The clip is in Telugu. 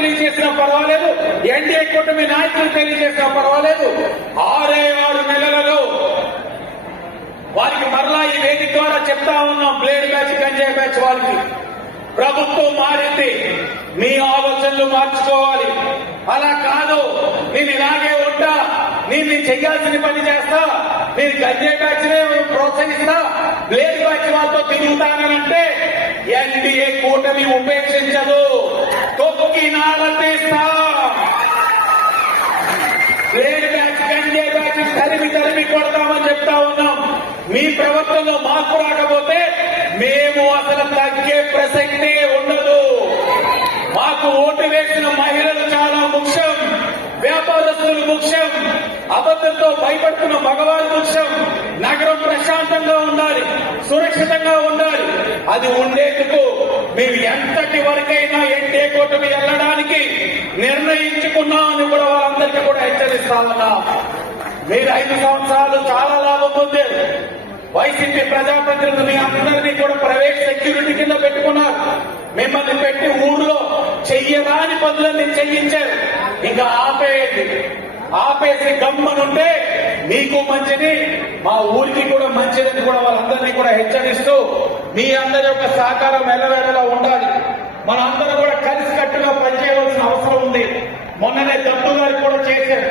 తెలియజేసినా పర్వాలేదు. ఎన్డీఏ కూటమి నాయకులు తెలియజేసినా పర్వాలేదు. ఆరే ఆరు నెలలలో వారికి మరలా ఈ వేదిక ద్వారా చెప్తా ఉన్నాం బ్లేడ్ బ్యాచ్ గంజాయి బ్యాచ్ వారికి ప్రభుత్వం మారింది. మీ ఆలోచనలు మార్చుకోవాలి. అలా కాదు. నేను ఇలాగే ఉంటా. నేను నేను చెయ్యాల్సిన పని చేస్తా. నేను గంజాయి బ్యాచ్ ప్రోత్సహిస్తా. బ్లేడ్ బ్యాచ్ వాళ్ళతో తిరుగుతానంటే ఎన్డీఏ కూటమి ఉపేక్షించదు. తొక్కి బ్యాచ్ తరిమి తరిమి కొడతామని చెప్తా ఉన్నాం. మీ ప్రవర్తనలో మార్పు రాకపోతే మేము అసలు తగ్గే ప్రసక్తే ఉండదు. మాకు ఓటు వేసిన మహిళలు చాలా ముఖ్యం. వ్యాపారస్తులు ముఖ్యం. అబద్ధంతో భయపడుతున్న మగవారి ముఖ్యం. నగరం ప్రశాంతంగా ఉండాలి సురక్షితంగా ఉండాలి. అది ఉండేందుకు మేము ఎంతటి వరకైనా ఎన్డే కూటమి వెళ్ళడానికి నిర్ణయించుకున్నామని కూడా వాళ్ళందరికీ కూడా హెచ్చరిస్తామన్నా మీరు ఐదు సంవత్సరాలు చాలా లాభం పొందారు వైసీపీ ప్రజాప్రతినిధులు మీ అందరినీ కూడా ప్రైవేట్ సెక్యూరిటీ కింద పెట్టుకున్నారు. మిమ్మల్ని పెట్టి ఊళ్ళో చెయ్యరాని పనులన్నీ చెయ్యించారు ఇంకా ఆపేయండి. ఆపేసి గమ్మనుంటే మీకు మంచిది మా ఊరికి కూడా మంచిదని కూడా వాళ్ళందరినీ కూడా హెచ్చరిస్తూ మీ అందరి యొక్క సహకారం ఎల్లవేళలా ఉండాలి. మనందరం కూడా కలిసికట్టుగా పనిచేయవలసిన అవసరం ఉంది. మొన్ననే దత్తు గారు కూడా చేశారు.